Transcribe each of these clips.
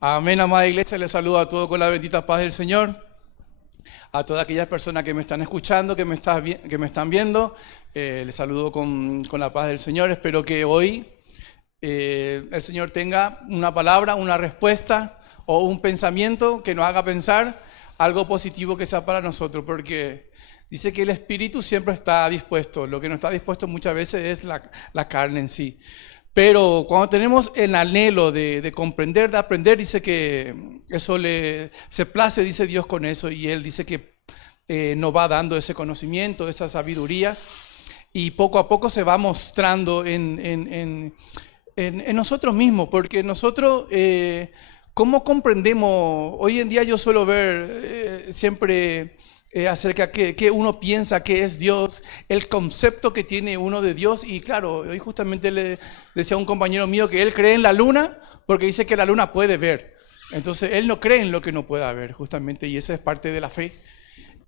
Amén, amada iglesia, les saludo a todos con la bendita paz del Señor. A todas aquellas personas que me están escuchando, que me están viendo, les saludo con la paz del Señor. Espero que hoy el Señor tenga una palabra, una respuesta o un pensamiento que nos haga pensar algo positivo que sea para nosotros, porque dice que el espíritu siempre está dispuesto. Lo que no está dispuesto muchas veces es la carne en sí. Pero cuando tenemos el anhelo de comprender, de aprender, dice que eso se place, dice Dios con eso, y Él dice que nos va dando ese conocimiento, esa sabiduría, y poco a poco se va mostrando en nosotros mismos, porque nosotros, ¿cómo comprendemos? Hoy en día yo suelo ver siempre acerca de qué uno piensa que es Dios, el concepto que tiene uno de Dios. Y claro, hoy justamente le decía a un compañero mío que él cree en la luna porque dice que la luna puede ver. Entonces él no cree en lo que no pueda ver, justamente, y esa es parte de la fe.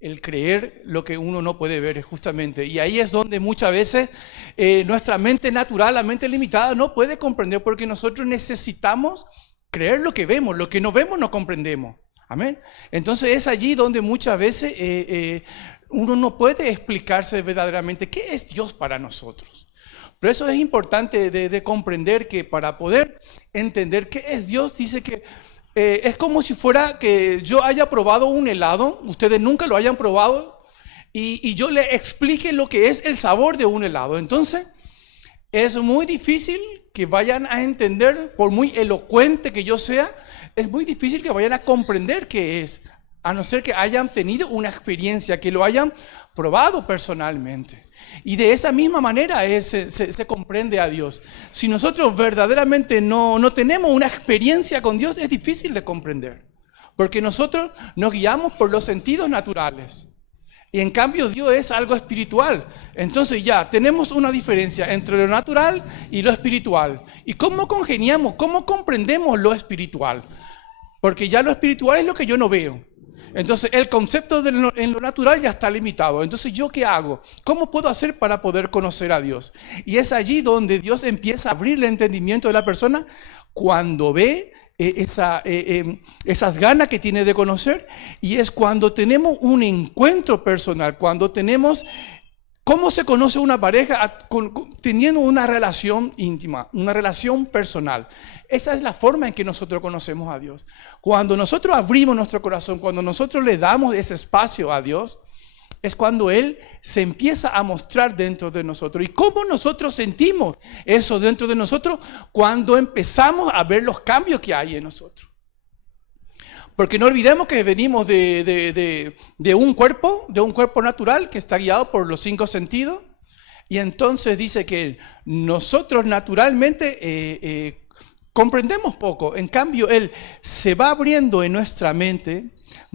El creer lo que uno no puede ver, justamente. Y ahí es donde muchas veces nuestra mente natural, la mente limitada, no puede comprender, porque nosotros necesitamos creer lo que vemos. Lo que no vemos no comprendemos. Amén. Entonces es allí donde muchas veces uno no puede explicarse verdaderamente qué es Dios para nosotros. Pero eso es importante de comprender, que para poder entender qué es Dios, dice que es como si fuera que yo haya probado un helado, ustedes nunca lo hayan probado, y yo le explique lo que es el sabor de un helado. Entonces es muy difícil que vayan a entender, por muy elocuente que yo sea, es muy difícil que vayan a comprender qué es, a no ser que hayan tenido una experiencia, que lo hayan probado personalmente. Y de esa misma manera se comprende a Dios. Si nosotros verdaderamente no tenemos una experiencia con Dios, es difícil de comprender, porque nosotros nos guiamos por los sentidos naturales. Y en cambio Dios es algo espiritual. Entonces ya tenemos una diferencia entre lo natural y lo espiritual. ¿Y cómo congeniamos? ¿Cómo comprendemos lo espiritual? Porque ya lo espiritual es lo que yo no veo. Entonces el concepto en lo natural ya está limitado. Entonces ¿yo qué hago? ¿Cómo puedo hacer para poder conocer a Dios? Y es allí donde Dios empieza a abrir el entendimiento de la persona cuando ve esas ganas que tiene de conocer, y es cuando tenemos un encuentro personal, cuando tenemos, ¿cómo se conoce una pareja? Teniendo una relación íntima, una relación personal. Esa es la forma en que nosotros conocemos a Dios. Cuando nosotros abrimos nuestro corazón, cuando nosotros le damos ese espacio a Dios, es cuando Él se empieza a mostrar dentro de nosotros. ¿Y cómo nosotros sentimos eso dentro de nosotros? Cuando empezamos a ver los cambios que hay en nosotros. Porque no olvidemos que venimos de un cuerpo natural que está guiado por los 5 sentidos. Y entonces dice que nosotros naturalmente comprendemos poco. En cambio, Él se va abriendo en nuestra mente,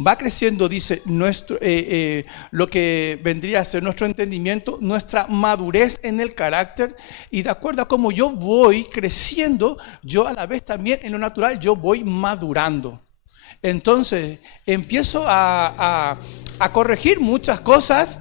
va creciendo, dice, lo que vendría a ser nuestro entendimiento, nuestra madurez en el carácter, y de acuerdo a cómo yo voy creciendo, yo a la vez también en lo natural yo voy madurando. Entonces empiezo a corregir muchas cosas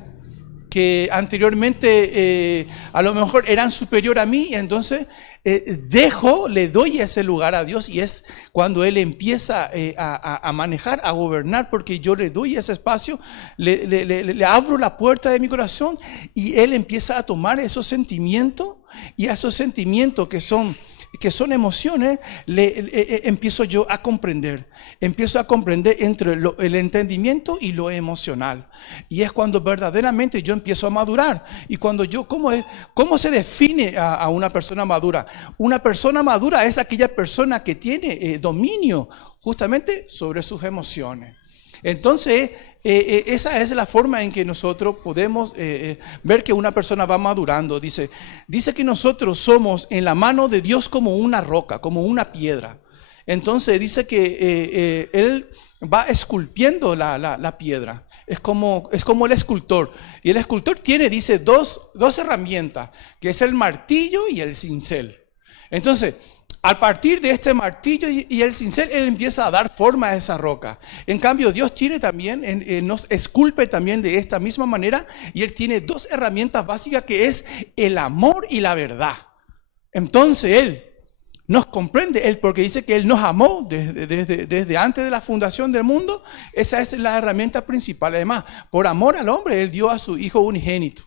que anteriormente a lo mejor eran superior a mí, y entonces le doy ese lugar a Dios, y es cuando Él empieza a manejar, a gobernar, porque yo le doy ese espacio, le abro la puerta de mi corazón, y Él empieza a tomar esos sentimientos, y a esos sentimientos que son emociones, empiezo yo a comprender. Empiezo a comprender entre el entendimiento y lo emocional. Y es cuando verdaderamente yo empiezo a madurar. Y cuando yo, ¿cómo se define a una persona madura? Una persona madura es aquella persona que tiene dominio justamente sobre sus emociones. Entonces, esa es la forma en que nosotros podemos ver que una persona va madurando. Dice que nosotros somos en la mano de Dios como una roca, como una piedra. Entonces dice que Él va esculpiendo la piedra. Es como el escultor. Y el escultor tiene, dice, dos herramientas, que es el martillo y el cincel. Entonces, a partir de este martillo y el cincel, Él empieza a dar forma a esa roca. En cambio, Dios tiene también, nos esculpe también de esta misma manera, y Él tiene 2 herramientas básicas, que es el amor y la verdad. Entonces Él nos comprende Él, porque dice que Él nos amó desde antes de la fundación del mundo. Esa es la herramienta principal. Además, por amor al hombre, Él dio a su Hijo unigénito.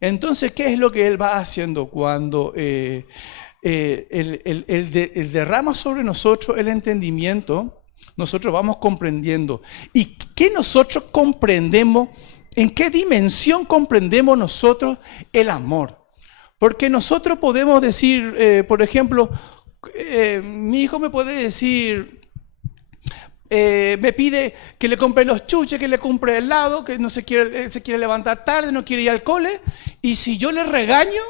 Entonces, ¿qué es lo que Él va haciendo cuando Él derrama sobre nosotros el entendimiento? Nosotros vamos comprendiendo. ¿Y qué nosotros comprendemos? ¿En qué dimensión comprendemos nosotros el amor? Porque nosotros podemos decir, por ejemplo, mi hijo me puede decir, me pide que le compre los chuches, que le compre helado, que no se quiere levantar tarde, no quiere ir al cole. Y si yo le regaño,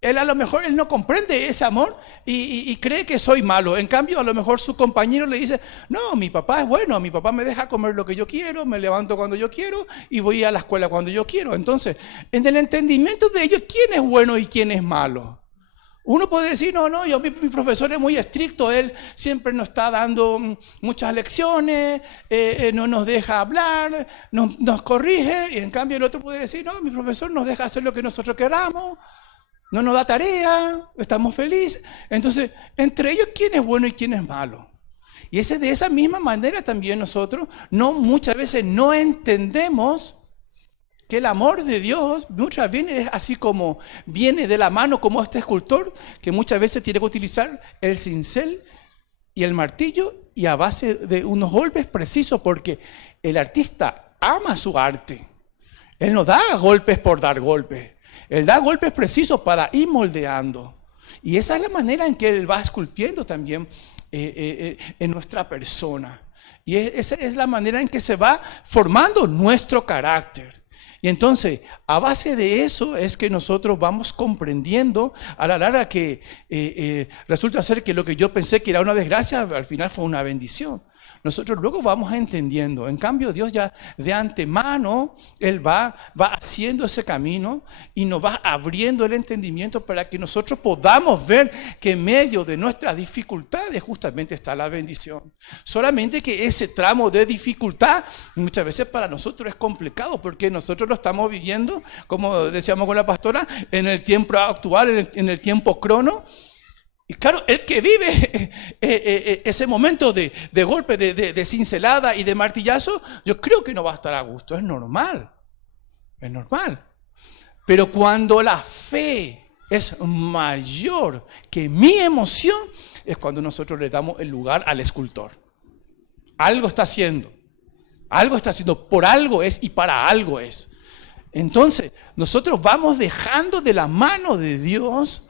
él a lo mejor no comprende ese amor y cree que soy malo. En cambio, a lo mejor su compañero le dice, no, mi papá es bueno, mi papá me deja comer lo que yo quiero, me levanto cuando yo quiero y voy a la escuela cuando yo quiero. Entonces, en el entendimiento de ellos, ¿quién es bueno y quién es malo? Uno puede decir, no, mi profesor es muy estricto, él siempre nos está dando muchas lecciones, no nos deja hablar, nos corrige, y en cambio el otro puede decir, no, mi profesor nos deja hacer lo que nosotros queramos, no nos da tarea, estamos felices. Entonces, entre ellos, ¿quién es bueno y quién es malo? Y de esa misma manera también nosotros muchas veces no entendemos que el amor de Dios muchas veces es así como viene de la mano, como este escultor, que muchas veces tiene que utilizar el cincel y el martillo y a base de unos golpes precisos, porque el artista ama su arte. Él no da golpes por dar golpes. Él da golpes precisos para ir moldeando. Y esa es la manera en que Él va esculpiendo también en nuestra persona. Y esa es la manera en que se va formando nuestro carácter. Y entonces, a base de eso es que nosotros vamos comprendiendo a la larga que resulta ser que lo que yo pensé que era una desgracia, al final fue una bendición. Nosotros luego vamos entendiendo. En cambio, Dios ya de antemano, Él va haciendo ese camino y nos va abriendo el entendimiento para que nosotros podamos ver que en medio de nuestras dificultades justamente está la bendición. Solamente que ese tramo de dificultad muchas veces para nosotros es complicado porque nosotros lo estamos viviendo, como decíamos con la pastora, en el tiempo actual, en el tiempo crono. Y claro, el que vive ese momento de golpe, de cincelada y de martillazo, yo creo que no va a estar a gusto, es normal. Pero cuando la fe es mayor que mi emoción, es cuando nosotros le damos el lugar al escultor. Algo está haciendo, por algo es y para algo es. Entonces, nosotros vamos dejando de la mano de Dios.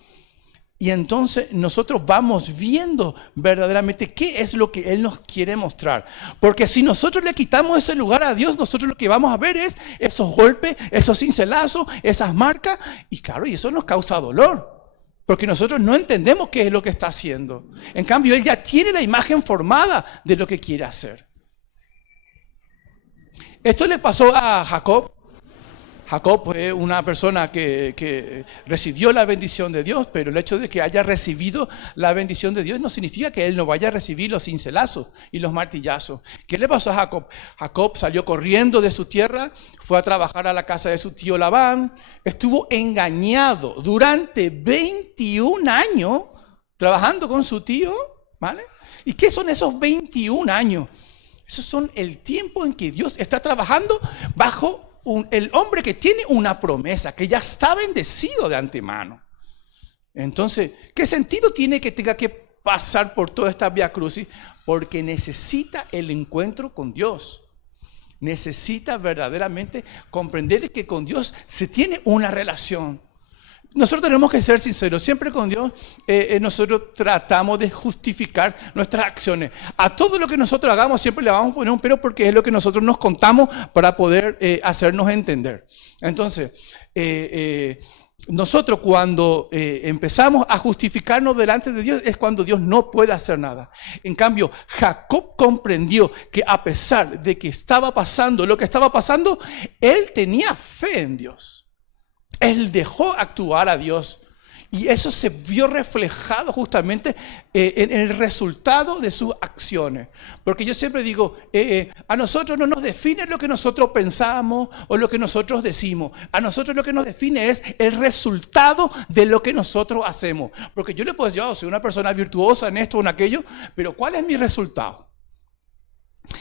Y entonces nosotros vamos viendo verdaderamente qué es lo que Él nos quiere mostrar. Porque si nosotros le quitamos ese lugar a Dios, nosotros lo que vamos a ver es esos golpes, esos cincelazos, esas marcas. Y claro, y eso nos causa dolor. Porque nosotros no entendemos qué es lo que está haciendo. En cambio, Él ya tiene la imagen formada de lo que quiere hacer. Esto le pasó a Jacob. Jacob fue una persona que recibió la bendición de Dios, pero el hecho de que haya recibido la bendición de Dios no significa que él no vaya a recibir los cincelazos y los martillazos. ¿Qué le pasó a Jacob? Jacob salió corriendo de su tierra, fue a trabajar a la casa de su tío Labán, estuvo engañado durante 21 años trabajando con su tío, ¿vale? ¿Y qué son esos 21 años? Esos son el tiempo en que Dios está trabajando bajo el hombre que tiene una promesa, que ya está bendecido de antemano. Entonces, ¿qué sentido tiene que tenga que pasar por toda esta vía crucis? Porque necesita el encuentro con Dios. Necesita verdaderamente comprender que con Dios se tiene una relación. Nosotros tenemos que ser sinceros, siempre con Dios nosotros tratamos de justificar nuestras acciones. A todo lo que nosotros hagamos siempre le vamos a poner un pero porque es lo que nosotros nos contamos para poder hacernos entender. Entonces, nosotros cuando empezamos a justificarnos delante de Dios es cuando Dios no puede hacer nada. En cambio, Jacob comprendió que a pesar de que estaba pasando lo que estaba pasando, él tenía fe en Dios. Él dejó actuar a Dios. Y eso se vio reflejado justamente en el resultado de sus acciones. Porque yo siempre digo, a nosotros no nos define lo que nosotros pensamos o lo que nosotros decimos. A nosotros lo que nos define es el resultado de lo que nosotros hacemos. Porque yo le puedo decir, yo soy una persona virtuosa en esto o en aquello, pero ¿cuál es mi resultado?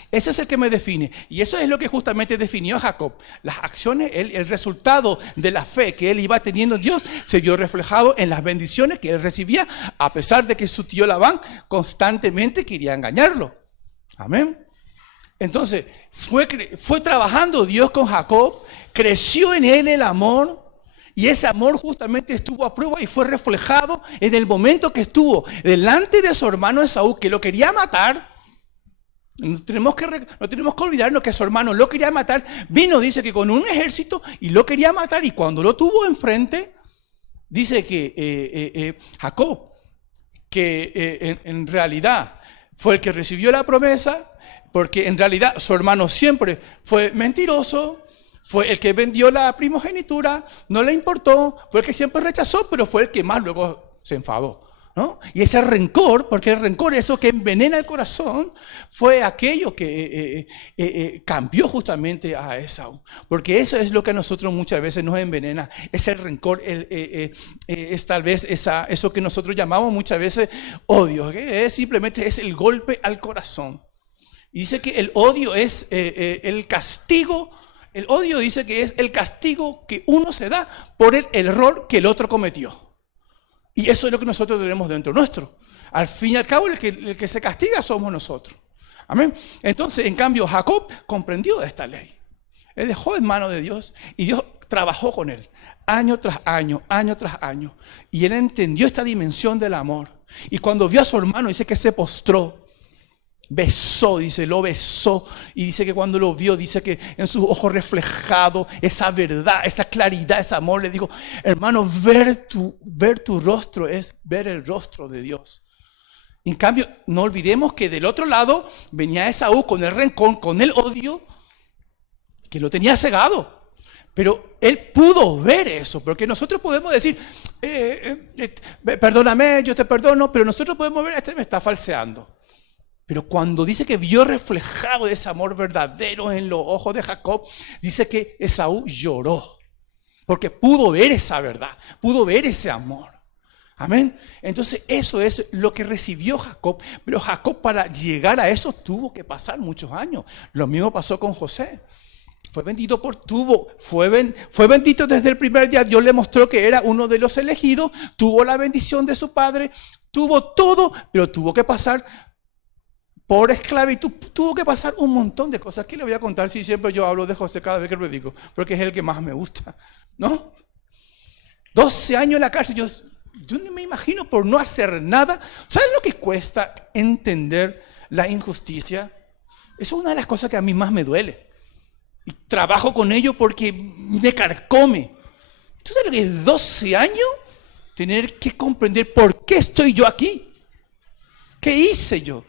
Ese es el que me define. Y eso es lo que justamente definió a Jacob. Las acciones, el resultado de la fe que él iba teniendo en Dios se vio reflejado en las bendiciones que él recibía, a pesar de que su tío Labán constantemente quería engañarlo. Amén. Entonces, fue trabajando Dios con Jacob, creció en él el amor, y ese amor justamente estuvo a prueba y fue reflejado en el momento que estuvo delante de su hermano Esaú, que lo quería matar. No tenemos que olvidarnos que su hermano lo quería matar. Vino, dice que con un ejército y lo quería matar. Y cuando lo tuvo enfrente, dice que Jacob, que en realidad fue el que recibió la promesa, porque en realidad su hermano siempre fue mentiroso, fue el que vendió la primogenitura, no le importó, fue el que siempre rechazó, pero fue el que más luego se enfadó, ¿no? Y ese rencor, porque el rencor, eso que envenena el corazón, fue aquello que cambió justamente a Esaú. Porque eso es lo que a nosotros muchas veces nos envenena, es el rencor, es tal vez eso que nosotros llamamos muchas veces odio, que simplemente es el golpe al corazón. Y dice que el odio es el castigo. El odio dice que es el castigo que uno se da por el error que el otro cometió. Y eso es lo que nosotros tenemos dentro nuestro. Al fin y al cabo, el que se castiga somos nosotros. Amén. Entonces, en cambio, Jacob comprendió esta ley. Él dejó en manos de Dios y Dios trabajó con él año tras año, año tras año. Y él entendió esta dimensión del amor. Y cuando vio a su hermano, dice que se postró. Besó, dice, lo besó. Y dice que cuando lo vio, dice que en sus ojos reflejado esa verdad, esa claridad, ese amor, le dijo, hermano, ver tu rostro es ver el rostro de Dios. En cambio, no olvidemos que del otro lado venía Esaú con el rencor, con el odio, que lo tenía cegado. Pero él pudo ver eso, porque nosotros podemos decir, perdóname, yo te perdono, pero nosotros podemos ver, este me está falseando. Pero cuando dice que vio reflejado ese amor verdadero en los ojos de Jacob, dice que Esaú lloró, porque pudo ver esa verdad, pudo ver ese amor. Amén. Entonces eso es lo que recibió Jacob, pero Jacob para llegar a eso tuvo que pasar muchos años. Lo mismo pasó con José. Fue bendito fue bendito desde el primer día. Dios le mostró que era uno de los elegidos, tuvo la bendición de su padre, tuvo todo, pero tuvo que pasar por esclavitud, tuvo que pasar un montón de cosas. ¿Qué le voy a contar si siempre yo hablo de José cada vez que predico? Porque es el que más me gusta, ¿no? 12 años en la cárcel, yo no me imagino por no hacer nada. ¿Saben lo que cuesta entender la injusticia? Eso es una de las cosas que a mí más me duele. Y trabajo con ello porque me carcome. ¿Tú sabes lo que es 12 años? Tener que comprender por qué estoy yo aquí. ¿Qué hice yo?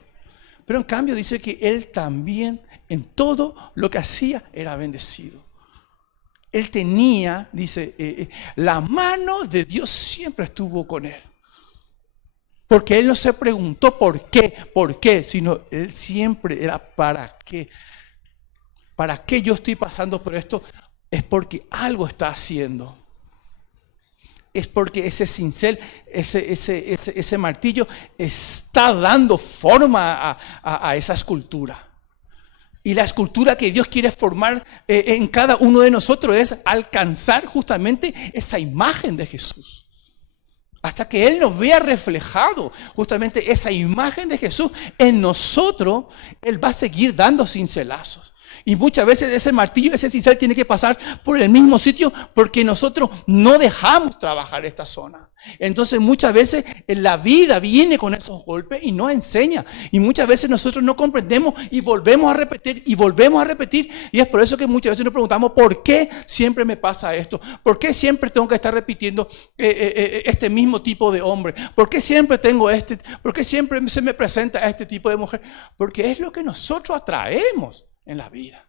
Pero en cambio dice que él también en todo lo que hacía era bendecido. Él tenía, dice, la mano de Dios siempre estuvo con él. Porque él no se preguntó por qué, sino él siempre era para qué. ¿Para qué yo estoy pasando por esto? Es porque algo está haciendo. Es porque ese cincel, ese martillo está dando forma a esa escultura. Y la escultura que Dios quiere formar en cada uno de nosotros es alcanzar justamente esa imagen de Jesús. Hasta que Él nos vea reflejado justamente esa imagen de Jesús en nosotros, Él va a seguir dando cincelazos. Y muchas veces ese martillo, ese cincel tiene que pasar por el mismo sitio porque nosotros no dejamos trabajar esta zona. Entonces muchas veces la vida viene con esos golpes y nos enseña. Y muchas veces nosotros no comprendemos y volvemos a repetir y volvemos a repetir. Y es por eso que muchas veces nos preguntamos, ¿por qué siempre me pasa esto? ¿Por qué siempre tengo que estar repitiendo este mismo tipo de hombre? ¿Por qué siempre por qué siempre se me presenta este tipo de mujer? Porque es lo que nosotros atraemos en la vida.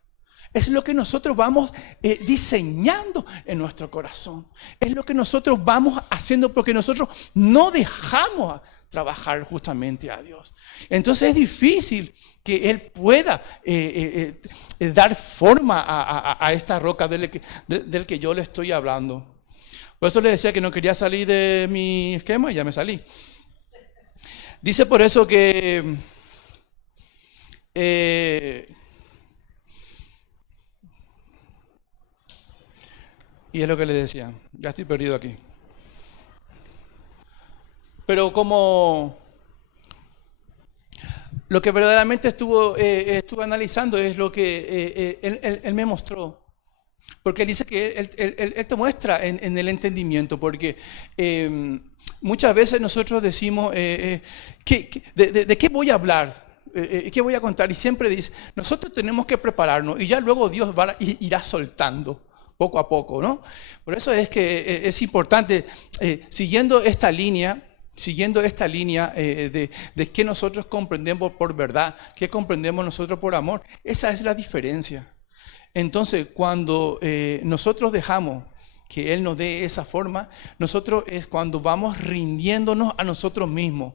Es lo que nosotros vamos diseñando en nuestro corazón. Es lo que nosotros vamos haciendo porque nosotros no dejamos trabajar justamente a Dios. Entonces es difícil que Él pueda dar forma a esta roca del que yo le estoy hablando. Por eso le decía que no quería salir de mi esquema y ya me salí. Dice por eso que y es lo que le decía, ya estoy perdido aquí. Pero como lo que verdaderamente estuve analizando es lo que él me mostró. Porque él dice que él te muestra en el entendimiento, porque muchas veces nosotros decimos, ¿de qué voy a hablar? ¿Qué voy a contar? Y siempre dice, nosotros tenemos que prepararnos y ya luego Dios irá soltando poco a poco, ¿no? Por eso es que es importante, siguiendo esta línea de qué nosotros comprendemos por verdad, qué comprendemos nosotros por amor, esa es la diferencia. Entonces, cuando nosotros dejamos que Él nos dé esa forma, nosotros es cuando vamos rindiéndonos a nosotros mismos.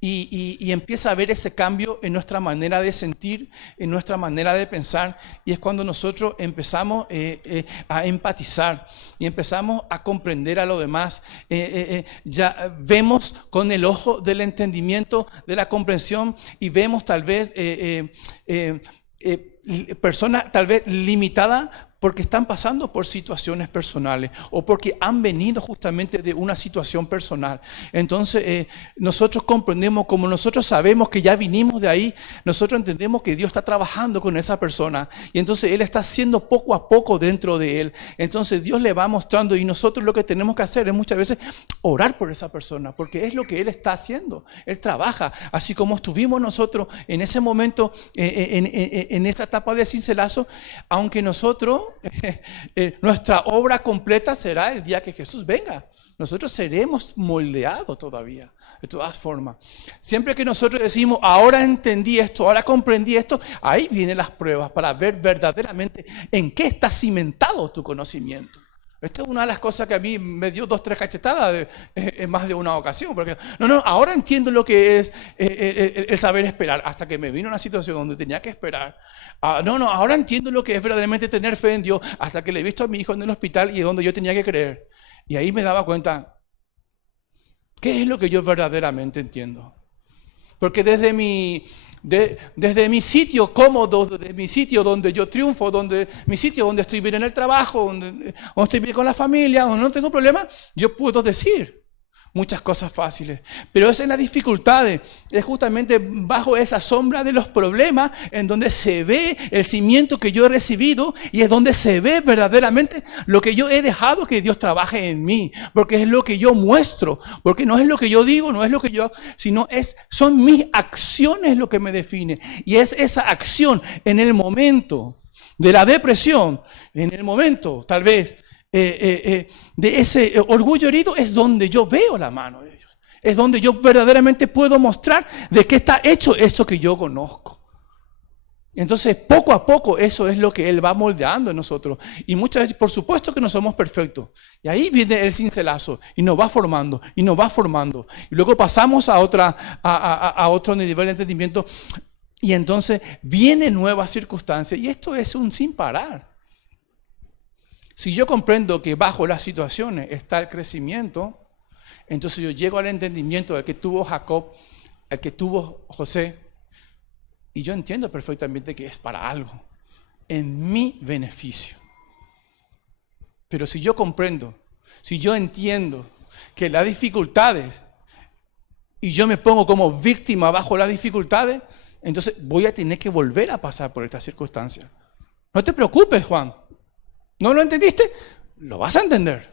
Y empieza a haber ese cambio en nuestra manera de sentir, en nuestra manera de pensar. Y es cuando nosotros empezamos a empatizar y empezamos a comprender a los demás. Ya vemos con el ojo del entendimiento, de la comprensión, y vemos tal vez personas tal vez limitadas porque están pasando por situaciones personales o porque han venido justamente de una situación personal. Entonces nosotros comprendemos, como nosotros sabemos que ya vinimos de ahí, nosotros entendemos que Dios está trabajando con esa persona y entonces Él está haciendo poco a poco dentro de él. Entonces Dios le va mostrando y nosotros lo que tenemos que hacer es muchas veces orar por esa persona, porque es lo que Él está haciendo. Él trabaja, así como estuvimos nosotros en ese momento, en esa etapa de cincelazo, aunque nosotros nuestra obra completa será el día que Jesús venga. Nosotros seremos moldeados todavía, de todas formas. Siempre que nosotros decimos, ahora entendí esto, ahora comprendí esto, ahí vienen las pruebas para ver verdaderamente en qué está cimentado tu conocimiento. Esta es una de las cosas que a mí me dio 2 o 3 cachetadas en más de una ocasión. Porque, ahora entiendo lo que es el saber esperar. Hasta que me vino una situación donde tenía que esperar. Ahora entiendo lo que es verdaderamente tener fe en Dios. Hasta que le he visto a mi hijo en el hospital y es donde yo tenía que creer. Y ahí me daba cuenta, ¿qué es lo que yo verdaderamente entiendo? Porque desde mi sitio cómodo, desde mi sitio donde yo triunfo, mi sitio donde estoy bien en el trabajo, donde estoy bien con la familia, donde no tengo problemas, yo puedo decir muchas cosas fáciles. Pero es en las dificultades, es justamente bajo esa sombra de los problemas en donde se ve el cimiento que yo he recibido y es donde se ve verdaderamente lo que yo he dejado que Dios trabaje en mí, porque es lo que yo muestro, porque no es lo que yo digo, no es lo que yo, sino son mis acciones lo que me define. Y es esa acción en el momento de la depresión, en el momento tal vez de ese orgullo herido, es donde yo veo la mano de Dios. Es donde yo verdaderamente puedo mostrar de qué está hecho eso que yo conozco. Entonces, poco a poco, eso es lo que Él va moldeando en nosotros. Y muchas veces, por supuesto que no somos perfectos. Y ahí viene el cincelazo y nos va formando, y nos va formando. Y luego pasamos a otro nivel de entendimiento. Y entonces vienen nuevas circunstancias. Y esto es un sin parar. Si yo comprendo que bajo las situaciones está el crecimiento, entonces yo llego al entendimiento del que tuvo Jacob, el que tuvo José, y yo entiendo perfectamente que es para algo, en mi beneficio. Pero si yo comprendo, si yo entiendo que las dificultades, y yo me pongo como víctima bajo las dificultades, entonces voy a tener que volver a pasar por estas circunstancias. No te preocupes, Juan. ¿No lo entendiste? Lo vas a entender.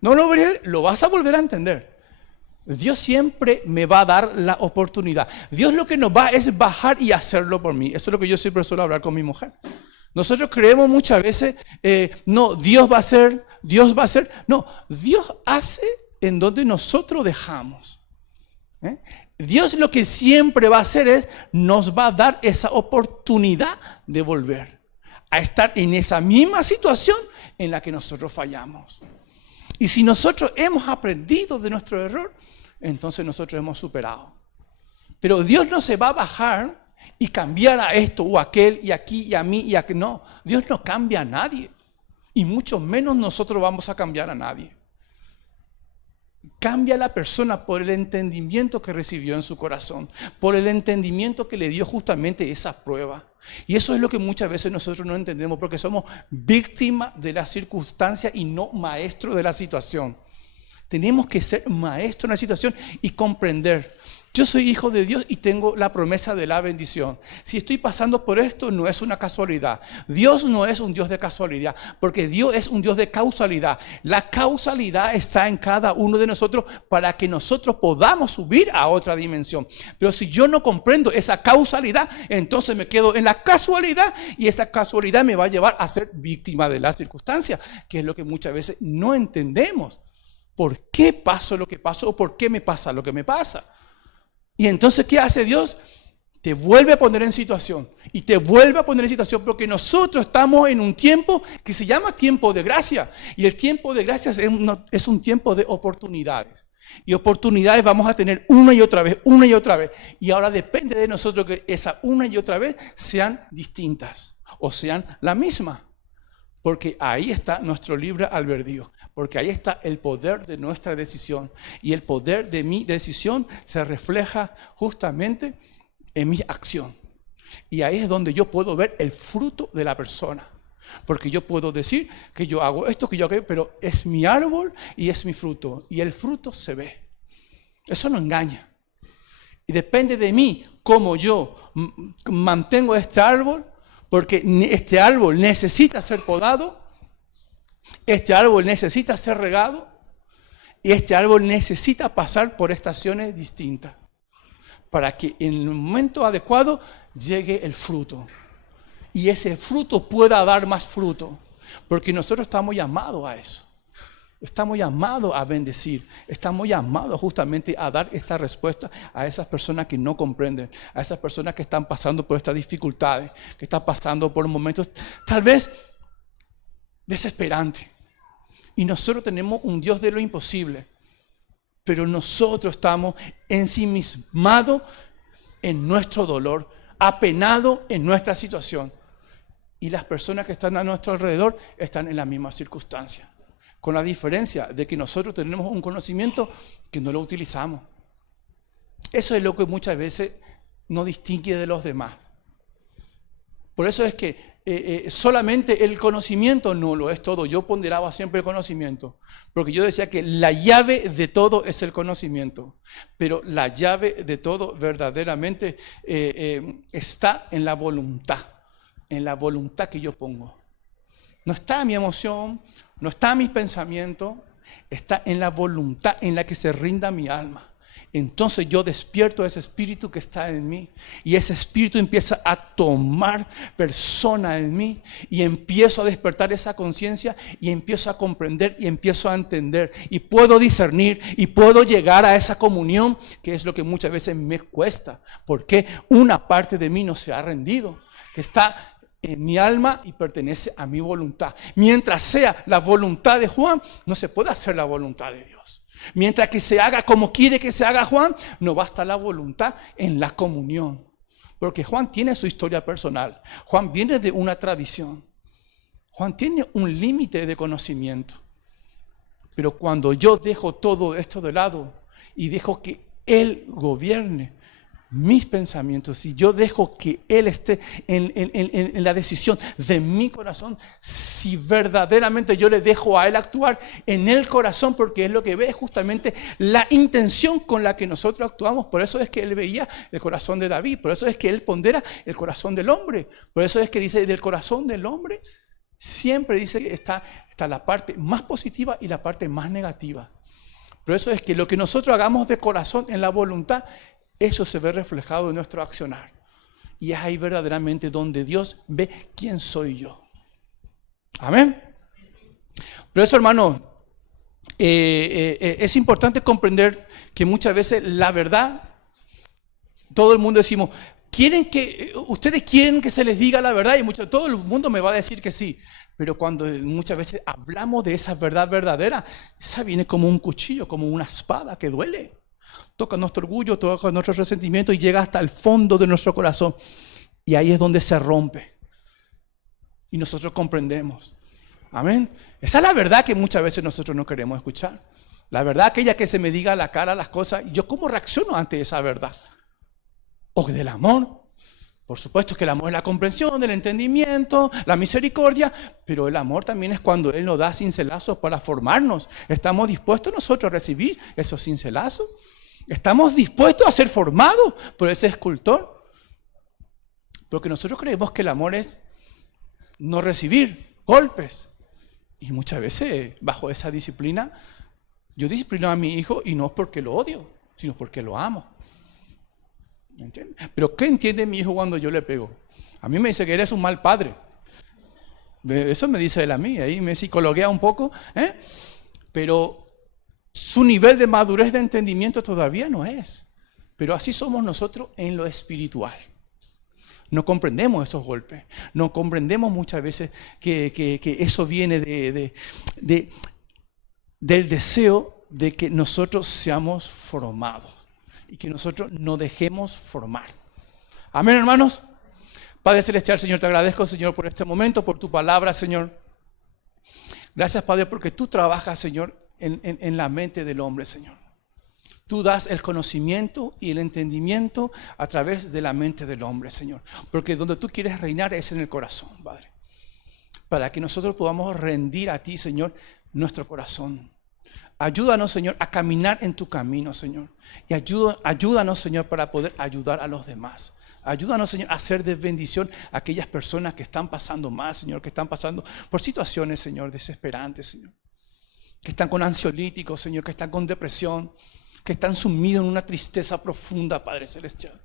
No lo vas a volver a entender. Dios siempre me va a dar la oportunidad. Dios lo que nos va es bajar y hacerlo por mí. Eso es lo que yo siempre suelo hablar con mi mujer. Nosotros creemos muchas veces, no, Dios va a hacer. No, Dios hace en donde nosotros dejamos. Dios lo que siempre va a hacer es, nos va a dar esa oportunidad de volver. a estar en esa misma situación en la que nosotros fallamos. Y si nosotros hemos aprendido de nuestro error, entonces nosotros hemos superado. Pero Dios no se va a bajar y cambiar a esto o a aquel y aquí y a mí y a aquel. No, Dios no cambia a nadie. Y mucho menos nosotros vamos a cambiar a nadie. Cambia a la persona por el entendimiento que recibió en su corazón, por el entendimiento que le dio justamente esa prueba. Y eso es lo que muchas veces nosotros no entendemos, porque somos víctimas de la circunstancia y no maestros de la situación. Tenemos que ser maestros en la situación y comprender. Yo soy hijo de Dios y tengo la promesa de la bendición. Si estoy pasando por esto, no es una casualidad. Dios no es un Dios de casualidad, porque Dios es un Dios de causalidad. La causalidad está en cada uno de nosotros para que nosotros podamos subir a otra dimensión. Pero si yo no comprendo esa causalidad, entonces me quedo en la casualidad y esa casualidad me va a llevar a ser víctima de las circunstancias, que es lo que muchas veces no entendemos. ¿Por qué pasó lo que pasó o por qué me pasa lo que me pasa? Y entonces, ¿qué hace Dios? Te vuelve a poner en situación. Y te vuelve a poner en situación porque nosotros estamos en un tiempo que se llama tiempo de gracia. Y el tiempo de gracia es un tiempo de oportunidades. Y oportunidades vamos a tener una y otra vez, una y otra vez. Y ahora depende de nosotros que esa una y otra vez sean distintas o sean la misma. Porque ahí está nuestro libre albedrío. Porque ahí está el poder de nuestra decisión. Y el poder de mi decisión se refleja justamente en mi acción. Y ahí es donde yo puedo ver el fruto de la persona. Porque yo puedo decir que yo hago esto, que yo hago, pero es mi árbol y es mi fruto. Y el fruto se ve. Eso no engaña. Y depende de mí cómo yo mantengo este árbol, porque este árbol necesita ser podado. Este árbol necesita ser regado y este árbol necesita pasar por estaciones distintas para que en el momento adecuado llegue el fruto y ese fruto pueda dar más fruto, porque nosotros estamos llamados a eso. Estamos llamados a bendecir, estamos llamados justamente a dar esta respuesta a esas personas que no comprenden, a esas personas que están pasando por estas dificultades, que están pasando por momentos tal vez desesperante. Y nosotros tenemos un Dios de lo imposible, pero nosotros estamos ensimismados en nuestro dolor, apenados en nuestra situación. Y las personas que están a nuestro alrededor están en la misma circunstancia, con la diferencia de que nosotros tenemos un conocimiento que no lo utilizamos. Eso es lo que muchas veces nos distingue de los demás. Por eso es que solamente el conocimiento no lo es todo. Yo ponderaba siempre el conocimiento, porque yo decía que la llave de todo es el conocimiento, pero la llave de todo verdaderamente está en la voluntad que yo pongo. No está mi emoción, no está mi pensamiento, está en la voluntad en la que se rinda mi alma. Entonces yo despierto ese espíritu que está en mí y ese espíritu empieza a tomar persona en mí y empiezo a despertar esa conciencia y empiezo a comprender y empiezo a entender y puedo discernir y puedo llegar a esa comunión, que es lo que muchas veces me cuesta, porque una parte de mí no se ha rendido, que está en mi alma y pertenece a mi voluntad. Mientras sea la voluntad de Juan, no se puede hacer la voluntad de Dios. Mientras que se haga como quiere que se haga Juan, no basta la voluntad en la comunión. Porque Juan tiene su historia personal. Juan viene de una tradición. Juan tiene un límite de conocimiento. Pero cuando yo dejo todo esto de lado y dejo que Él gobierne mis pensamientos, y yo dejo que Él esté en la decisión de mi corazón, si verdaderamente yo le dejo a Él actuar en el corazón, porque es lo que ve justamente la intención con la que nosotros actuamos. Por eso es que Él veía el corazón de David, por eso es que Él pondera el corazón del hombre, por eso es que dice del corazón del hombre, siempre dice que está la parte más positiva y la parte más negativa. Por eso es que lo que nosotros hagamos de corazón en la voluntad, eso se ve reflejado en nuestro accionar. Y es ahí verdaderamente donde Dios ve quién soy yo. Amén. Por eso, hermano, es importante comprender que muchas veces la verdad, todo el mundo decimos, Ustedes quieren que se les diga la verdad y todo el mundo me va a decir que sí. Pero cuando muchas veces hablamos de esa verdad verdadera, esa viene como un cuchillo, como una espada que duele. Toca nuestro orgullo, toca nuestro resentimiento y llega hasta el fondo de nuestro corazón. Y ahí es donde se rompe. Y nosotros comprendemos. Amén. Esa es la verdad que muchas veces nosotros no queremos escuchar. La verdad aquella que se me diga a la cara las cosas. ¿Yo cómo reacciono ante esa verdad? O del amor. Por supuesto que el amor es la comprensión, el entendimiento, la misericordia, pero el amor también es cuando Él nos da cincelazos para formarnos. ¿Estamos dispuestos nosotros a recibir esos cincelazos? ¿Estamos dispuestos a ser formados por ese escultor? Porque nosotros creemos que el amor es no recibir golpes. Y muchas veces, bajo esa disciplina, yo disciplino a mi hijo y no porque lo odio, sino porque lo amo. ¿Me entiendes? Pero ¿qué entiende mi hijo cuando yo le pego? A mí me dice que eres un mal padre. Eso me dice él a mí, ahí me psicologuea un poco, pero su nivel de madurez de entendimiento todavía no es. Pero así somos nosotros en lo espiritual. No comprendemos esos golpes, no comprendemos muchas veces que eso viene del deseo de que nosotros seamos formados. Y que nosotros no dejemos formar. Amén, hermanos. Padre Celestial, Señor, te agradezco, Señor, por este momento, por tu palabra, Señor. Gracias, Padre, porque tú trabajas, Señor, en la mente del hombre, Señor. Tú das el conocimiento y el entendimiento a través de la mente del hombre, Señor. Porque donde tú quieres reinar es en el corazón, Padre. Para que nosotros podamos rendir a ti, Señor, nuestro corazón. Ayúdanos, Señor, a caminar en tu camino, Señor. Y ayúdanos, Señor, para poder ayudar a los demás. Ayúdanos, Señor, a hacer de bendición a aquellas personas que están pasando mal, Señor, que están pasando por situaciones, Señor, desesperantes, Señor. Que están con ansiolíticos, Señor, que están con depresión, que están sumidos en una tristeza profunda, Padre Celestial.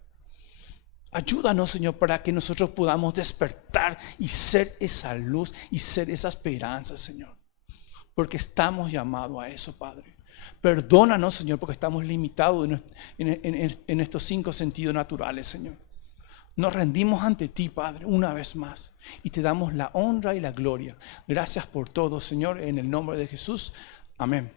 Ayúdanos, Señor, para que nosotros podamos despertar y ser esa luz y ser esa esperanza, Señor. Porque estamos llamados a eso, Padre. Perdónanos, Señor, porque estamos limitados en estos 5 sentidos naturales, Señor. Nos rendimos ante ti, Padre, una vez más. Y te damos la honra y la gloria. Gracias por todo, Señor, en el nombre de Jesús. Amén.